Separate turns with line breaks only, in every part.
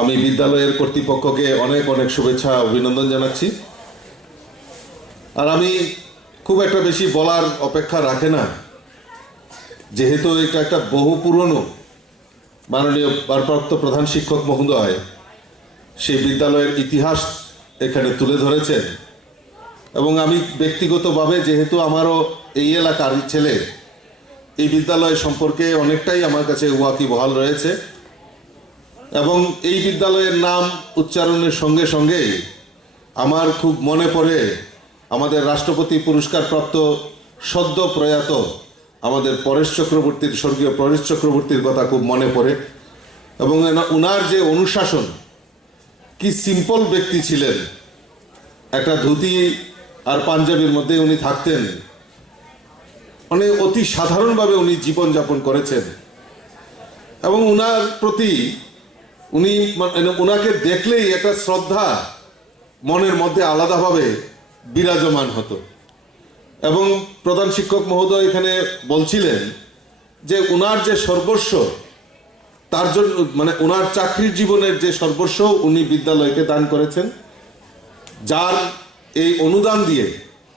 আমি বিদ্যালয়ের কর্তৃপক্ষকে অনেক অনেক শুভেচ্ছা, অভিনন্দন জানাচ্ছি। আর আমি খুব একটা বেশি বলার অপেক্ষা রাখে না। যেহেতু এটা একটা বহু পুরনো মাননীয় ভারপ্রাপ্ত প্রধান শিক্ষক মহোদয়, সেই বিদ্যালয়ের ইতিহাস এখানে তুলে ধরেছেন। এবং আমি ব্যক্তিগতভাবে যেহেতু আমারও এই এলাকার ছেলে, এই বিদ্যালয় সম্পর্কে অনেকটাই আমার কাছে ওয়াকি বহাল রয়েছে। এবং এই বিদ্যালয়ের নাম উচ্চারণের সঙ্গে সঙ্গে আমার খুব মনে পড়ে আমাদের রাষ্ট্রপতি পুরস্কারপ্রাপ্ত সদ্য প্রয়াত আমাদের পরেশ চক্রবর্তীর, স্বর্গীয় পরেশ চক্রবর্তীর কথা খুব মনে পড়ে এবং উনার যে অনুশাসন, কি সিম্পল ব্যক্তি ছিলেন। একটা ধুতি আর পাঞ্জাবির মধ্যে উনি থাকতেন। অনেক অতি সাধারণভাবে উনি জীবনযাপন করেছেন। এবং উনার প্রতি উনি উনাকে দেখলেই একটা শ্রদ্ধা মনের মধ্যে আলাদাভাবে বিরাজমান হতো। এবং প্রধান শিক্ষক মহোদয় এখানে বলছিলেন যে ওনার যে সর্বস্ব, তার জন্য মানে ওনার চাকরির জীবনের যে সর্বস্ব উনি বিদ্যালয়কে দান করেছেন, যার এই অনুদান দিয়ে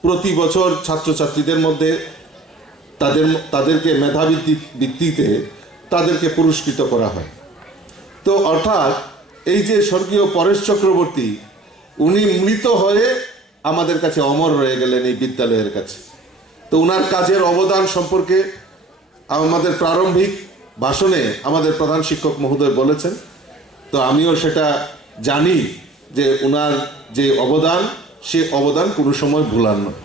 প্রতি বছর ছাত্রছাত্রীদের মধ্যে তাদের তাদেরকে মেধাবৃত্তি ভিত্তিতে তাদেরকে পুরস্কৃত করা হয়। তো অর্থাৎ এই যে স্বর্গীয় পরেশ চক্রবর্তী, উনি মৃত হয়ে আমাদের কাছে অমর রয়ে গেলেন এই বিদ্যালয়ের কাছে। তো উনার কাজের অবদান সম্পর্কে আমাদের প্রারম্ভিক ভাষণে আমাদের প্রধান শিক্ষক মহোদয় বলেছেন। তো আমিও সেটা জানি যে ওনার যে অবদান, সে অবদান কোনো সময় ভুলার নয়।